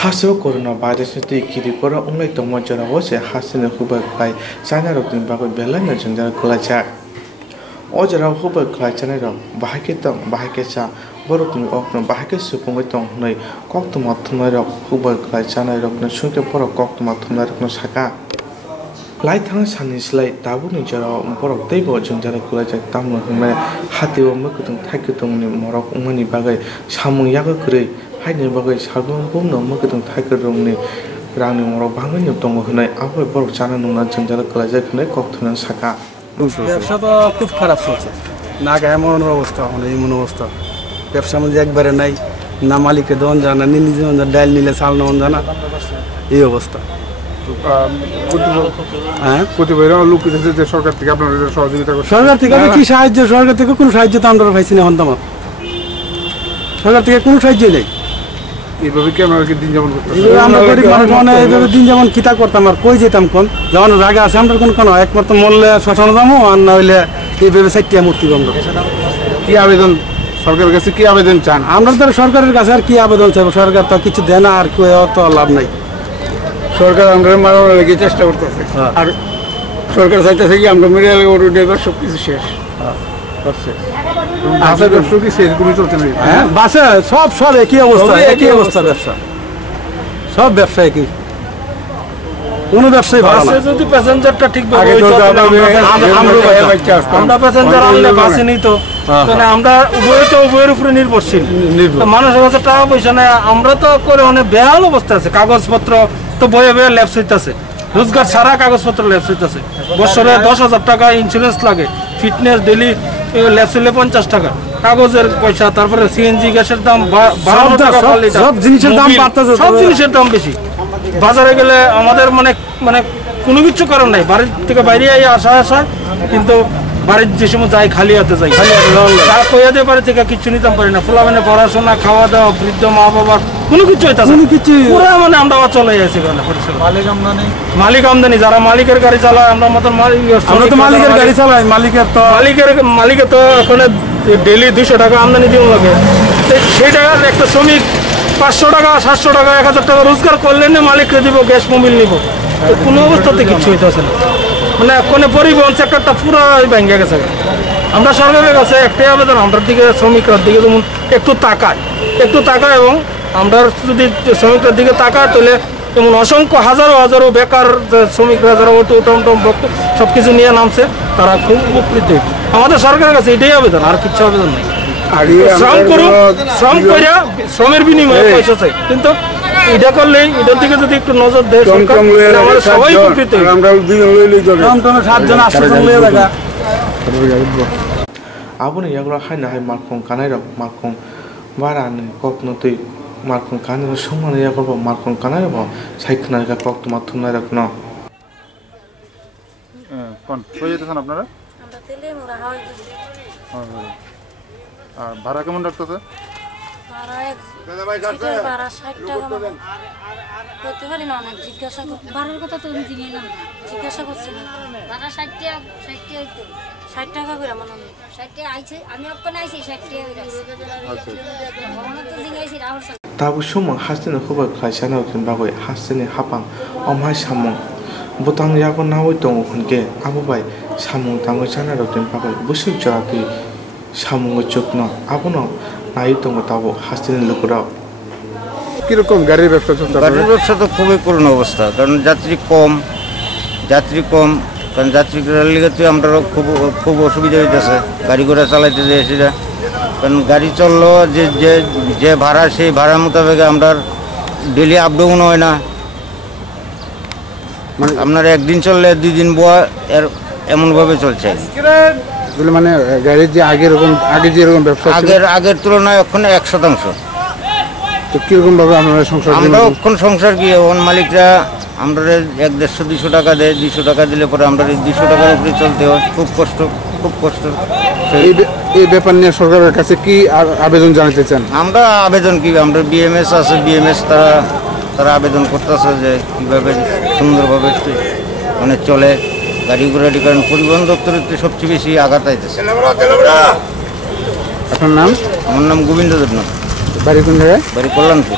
হাসিও করোনা ভাইরাসের টিকি করে উংলাই তমা জরাবো সে হাসিনে হুবাই খাই চায়না রকম বাগৈ বেলাইনা জঞ্জার খোলাচা ও জরাব হুবাই খাই চায়না রক বাহাইকে তং বাহাইকে চা বরকনি অকন বাহাইকে সুপুঙ্গৈ তং হनै কক্তমা থুনাই রক হুবাই খাই চায়না রকন সুকে পর কক্তমা থুনাই রকন সাকা লাই থাং সানি স্লাই दाबुनि जराव बरक दैबो जंजार खलायजा तामनो हमै हातेव मकुतुं थाइकुतुंनि मरक उमानि बागै सामुं यागो ख्रै हाइनि बागै सागुं बुमनो मकुतुं थाइकुरंनि रांनि मरक बाङै दङ हनै आबै बरक जाना नंना जंजार खलायजा खनै कक्तुना साका ব্যবসা তো খুব খারাপ চলছে না এমন অবস্থা এমন অবস্থা ব্যবসা মধ্যে একবারে নাই না মালিককে দেওয়ান জানা নিজে ডাইল নিলে চাল নেওয়ান জানা এই অবস্থা সরকার থেকে কি সাহায্য সরকার থেকে কোনো সাহায্য তো আমরা পাইছি না হন্তাম সরকার থেকে কোনো সাহায্য নেই এইভাবে কি আমরা দিন যাপন করতাম আমরা গরিব মানুষ মানে এইভাবে দিন যাপন কিতা করতাম আর কই যেতাম কোন যখন জায়গা আছে আমরা কোনো একমাত্র মরলে শ্মশানে যাবো আর না হইলে এইভাবে চারটিয়া মূর্তি বন্ধ কি আবেদন সরকারের কাছে কি আবেদন চান আমরা তো সরকারের কাছে আর কি আবেদন চাইবো সরকার তো কিছু দেয় না আর কেউ তো লাভ নাই সরকার আমরা মারানোর লেগে চেষ্টা করতেছে আর সরকার চাইতেছে কি আমরা মেরে গরু ড্রাইভার সব কিছু শেষ ব্যবসা কি সেরকমই চলছে না বাসে সব একই অবস্থা ব্যবসা সব ব্যবসা একই কোনো ব্যবসায়ী ভালো না যদি প্যাসেঞ্জারটা ঠিকভাবে আমরা প্যাসেঞ্জার আনলে বাসে নিত মানে আমরা উভয়ের উপরে নির্ভরশীল মানুষের কাছে টাকা পয়সা নেই আমরা তো করে অনেক বেহাল অবস্থা আছে কাগজপত্র তো বয়ে ল্যাপস হইতেছে রোজগার ছাড়া কাগজপত্র ল্যাপস হইতেছে বছরে 10,000 টাকা ইন্স্যুরেন্স লাগে ফিটনেস ডেলি ল্যাপস হইলে 50 টাকা কাগজের পয়সা তারপরে সিএনজি গ্যাসের দাম 12 টাকা সব জিনিসের দাম বাড়তেছে সব জিনিসের দাম বেশি বাজারে গেলে আমাদের মানে কোনো কিছু কারণ নাই বাড়ির থেকে বাইরে আসা কিন্তু বাড়ির যে সময় যাই খালি হাতে যাই কইয়াতে বাড়ি থেকে কিছু নিতাম পারি না ফুলা মানে পড়াশোনা খাওয়া দাওয়া বৃদ্ধ মা বাবার কোনো কিছু হইতাছে পুরো মানে আমরা চলে যাচ্ছি মালিক আমদানি যারা মালিকের গাড়ি চালায় আমরা মতন মালিকের গাড়ি চালাই মালিকের তো ওখানে ডেলি 200 টাকা আমদানি দিয়ে লাগে সেই টাকার একটা শ্রমিক 500 টাকা 700 টাকা 1000 টাকা রোজগার করলে না মালিককে দিব গ্যাস মোবিল নিব কোনো অবস্থাতে কিছু হইতেছে না মানে কোনো পরিবহন সেক্টরটা পুরো ভেঙে গেছে আমরা সরকারের কাছে একটাই আবেদন আমরা দিকে শ্রমিকরা দিকে যেমন একটু তাকায় এবং আমরা যদি শ্রমিকদের দিকে তাকায় তাহলে যেমন অসংখ্য হাজারো বেকার শ্রমিকরা যারা টম সব কিছু নিয়ে নামছে তারা খুব উপকৃত আমাদের সরকারের কাছে এটাই আবেদন আর কিছু আবেদন নেই শ্রম করে শ্রমের বিনিময়ে পয়সা চাই কিন্তু এটা করলে এটার দিকে যদি একটু নজর দেয় সবাই উপকৃত আবুনি ইয়াগুলো হাইনা হাই মারখং কানাই রক মারখং বারানি কখনো তুই মারখং কানাই সমান ইয়া করবো মারখং কানাই রব সাইখনাই কক তোমার থুনাই রক ন কোন কই যেতেছেন আপনারা আমরা তেলে মোরা হয় আর ভাড়া কেমন রাখতেছে ভাড়া 60 টাকা করতে পারি না অনেক জিজ্ঞাসা ভাড়ার কথা তো জিজ্ঞাসা করছি না ভাড়া 60 টাকা করে আমার 60 টাকা আইছে আমি ওখানে আইছি 60 টাকা করে আচ্ছা আমরা তো জিজ্ঞাসি রাহুল তাবু সুমং হাসিনে খুবই খাইসানা উকিন বাগৈ হাসিনে হাপাং অমহাই সামং বুতাং ইয়াগো নাওই দङ হনকে আবুবাই সামং তাঙ্গৈ জানা রকিন বাগৈ বুসুক জরাতি সামং চুকন আবনো নাই দङ তাবো হাসিনে লোকরা কিরকম গাড়ির ব্যবসা চলছে গাড়ির ব্যবসা তো খুবই করুণ অবস্থা কারণ যাত্রী কম কারণ যাত্রী লিগে আমরা খুব অসুবিধা হইতেছে গাড়ি ঘোড়া চালাইতে যে সেটা কারণ গাড়ি চললো যে ভাড়া সেই ভাড়া মোতাবেক আমরা ডেলি আপ ডাউন হয় না মানে আপনার একদিন চললে 2 দিন বোয়া এমনভাবে চলছে মানে গাড়ির যে আগে যেরকম ব্যবসা আগের তুলনায় ওখানে 100% তো কিরকম ভাবে আমরা সংসার কি মালিকরা আমরা 150-200 টাকা দেয় 200 টাকা দিলে পরে আমরা 200 টাকার উপরে চলতে হয় খুব কষ্ট এই ব্যাপার নিয়ে সরকারের কাছে কি আবেদন জানাতে চান আমরা আমরা বিএমএস আছে তারা আবেদন করতেছে যে কীভাবে সুন্দরভাবে মানে চলে গাড়ি ঘোড়াটি কারণ পরিবহন দপ্তরের সবচেয়ে বেশি আঘাত আইতেছে আপনার নাম আমার নাম গোবিন্দ দেবনাথ বাড়ি কোন জায়গায় বাড়ি কল্যাণপুর